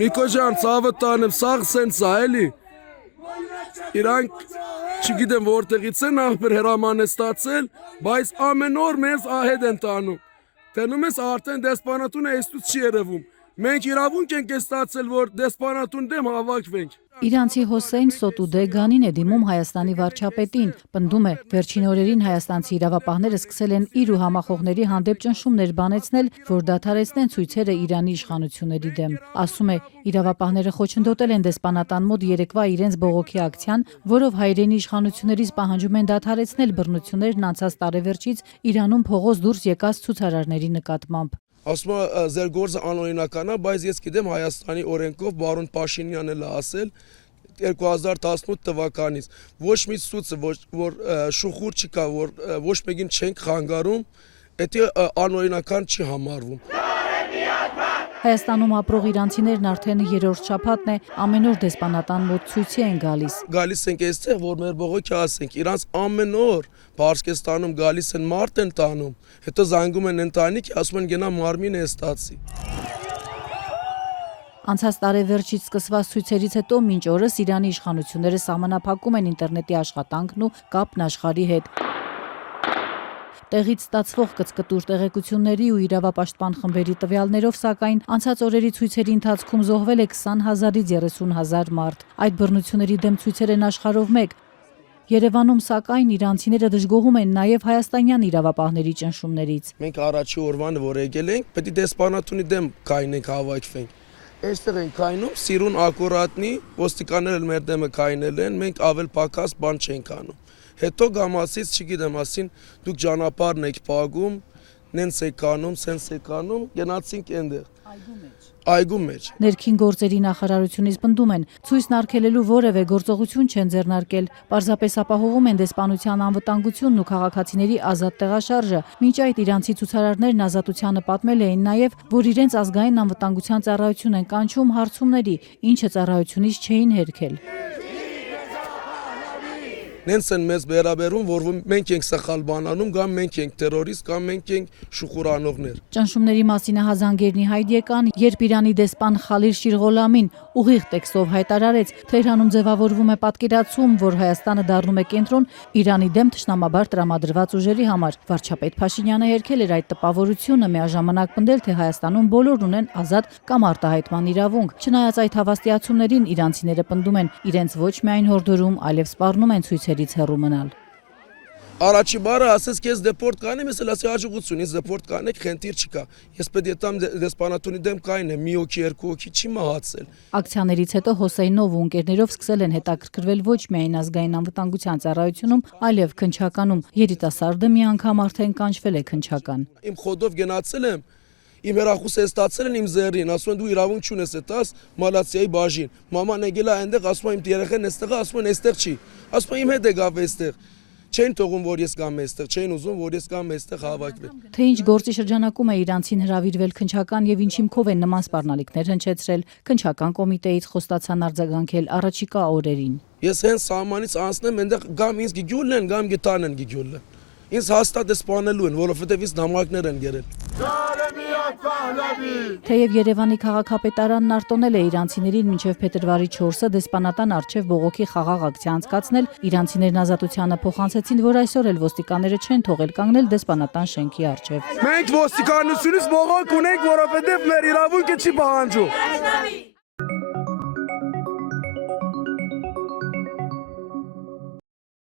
Նիկո ջան, ցավը տանեմ, սաղ սենց է, էլի։ Իրանք չգիտեմ որտեղից են ախպեր հրաման է ստացել, բայց ամեն օր մեզ ահետ են տանում։ Տենում ես արդեն դեսպանատունը այստուց չի երևում։ Մենք իրավունք ենք ստացել, որ դեսպանատուն դեմ հավաքվենք։ Իրանցի Հոսեյն Սոտուդեգանին է դիմում Հայաստանի վարչապետին, պնդում է, վերջին օրերին հայաստանցի իրավապահները սկսել են իր ու համախոհների հանդեպ ճնշումներ բանեցնել, որ դադարեցնեն ցույցերը Իրանի իշխանությունների դեմ։ Ասում է, իրավապահները խոչընդոտել են դեսպանատան մոտ երեկվա իրենց բողոքի ակցիան, որով հայրենի իշխանություններից պահանջում են դադարեցնել բռնություններն անցած տարեվերջից Իրանում փողոց դուրս եկած ցուցարարների նկատմամբ։ Ասում է ձեր գործը անօրինական է, բայց ես գիտեմ Հայաստանի օրենքով բարոն Փաշինյանն էլ ասել 2018 թվականից ոչ մի ցույցը որ շուխուր չկա, որ ոչ մեկին չենք խանգարում, դա անօրինական չի համարվում։ Հայաստանում ապրող իրանցիներն արդեն երրորդ շաբաթն է ամեն օր դեսպանատան մոտ ցույցի են գալիս։ Գալիս ենք այստեղ, որ մեր բողոքը ասենք, իրանց ամեն օր Պարսկեստանում գալիս են մարդ են տանում, հետո զանգում են ընտանիք, ասում են գնա մարմին է ստացի։ Անցած տարեվերջից սկսված ցույցերից հետո մինչ օրս Իրանի իշխանությունները սահմանափակում են ինտերնետի աշխատանքն ու կապն աշխարհի հետ։ Տեղից ստացվող կծկտուր տեղեկությունների ու իրավապաշտպան խմբերի տվյալներով, սակայն անցած օրերի ցույցերի ընթացքում զոհվել է 20,000-ից 30,000 մարդ։ Այդ բռնությունների դեմ ցույցեր են աշխարհով մեկ։ Երևանում, սակայն, իրանցիները դժգոհում են նաև հայաստանյան իրավապահների ճնշումներից։ Մենք առաջի օրվան որ եկել ենք, պետք է դեսպանատունի դեմ կայնենք հավաքվենք։ Այստեղ են կայնում, սիրուն ակուրատնի, ոստիկանները մեր դեմը կայնել են, մենք ավել պակաս բան չենք անում։ Հետո գամասից, չգիտեմ, ասին դուք ճանապարհն եք փակում, նենց եք անում, սենց եք անում, գնացինք այնտեղ։ Այգու մեջ։ Ներքին գործերի նախարարությունից պնդում են, ցույցն արգելելու որևէ գործողություն չեն ձեռնարկել, պարզապես ապահովում են դեսպանության անվտանգությունն ու քաղաքացիների ազատ տեղաշարժը։ Մինչ այդ իրանցի ցուցարարներն Ազատությանը պատմել էին նաև, որ իրենց ազգային անվտանգության ծառայություն են կանչում հարցումների, ինչը ծառայությունից չէին հերքել։ Նենց են մեզ վերաբերում, որ մենք ենք սխալ բան անում, կամ մենք ենք տերորիստ, կամ մենք ենք շուխուրանողներ։ Ճնշումների մասին ահազանգերնի հայտ եկան, երբ Իրանի դեսպան Խալիլ Շիրղոլամին ուղիղ տեքստով հայտարարեց, Թեհրանում ձևավորվում է պատկերացում, որ Հայաստանը դառնում է կենտրոն Իրանի դեմ թշնամաբար տրամադրված ուժերի համար։ Վարչապետ Փաշինյանը հերքել էր այդ տպավորությունը, միաժամանակ պնդել, թե Հայաստանում բոլորն ունեն ազատ կամ արտահայտման իրավունք։ Չնայած այդ հավաստիացումներին, իրանցիները պնդում են, իրենց ոչ միայն հորդորում, այլև սպառնում են ցույցերից հեռու մնալ։ Առաջի բարը ասես քեզ դեպորտ կանեմ, ես էլ ասի հաջողություն, ես դեպորտ կանեք, խնդիր չկա։ Ես պետք է տամ դեսպանատունի դեմ կայնեմ, մի օքի, երկու օքի չի մահացել։ Ակցիաներից հետո Հոսեյնով ու ընկերներով սկսել են հետաքրքրվել ոչ միայն ազգային անվտանգության ծառայությունում, այլև քննչականում։ Երիտասարդը մի անգամ արդեն կանչվել է քննչական։ Իմ խոդով գնացել եմ, իմ հեռախոսը ստացել են իմ ձեռին, ասում են դու իրավունք չունես այդտես մալացիայի բաժին։ Մաման եկել է այնտեղ, ասում է իմ երեխան այստեղ է, ասում են այստեղ չի։ Ասում է իմ հետ է գավ այստեղ։ Չեն թողում, որ ես գամ այստեղ, չեն ուզում, որ ես գամ այստեղ հավաքվեմ։ Թե ինչ գործի շրջանակում է իրանցին հրավիրվել քննչական եւ ինչ հիմքով են նման սպառնալիքներ հնչեցրել, քննչական կոմիտեից խոստացան արձագանքել առաջիկա օրերին։ Ես հենց սահմանից անցնեմ, այնտեղ գամ ինձ գյուլն են, գամ գտանեն գյուլը։ Ինձ հաստատ է սպանելու են, որովհետեւ ինձ նամակներ են գերել։ Թեև Երևանի քաղաքապետարանն արտոնել է իրանցիներին մինչև փետրվարի 4-ը դեսպանատան առջև բողոքի խաղաղ ակցիա անցկացնել, իրանցիներն Ազատությանը փոխանցեցին, որ այսօր էլ ոստիկանները չեն թողել կանգնել դեսպանատան շենքի առջև։ Մենք ոստիկանությունից բողոք ունենք, որովհետև մեր իրավունքը չի պահանջում։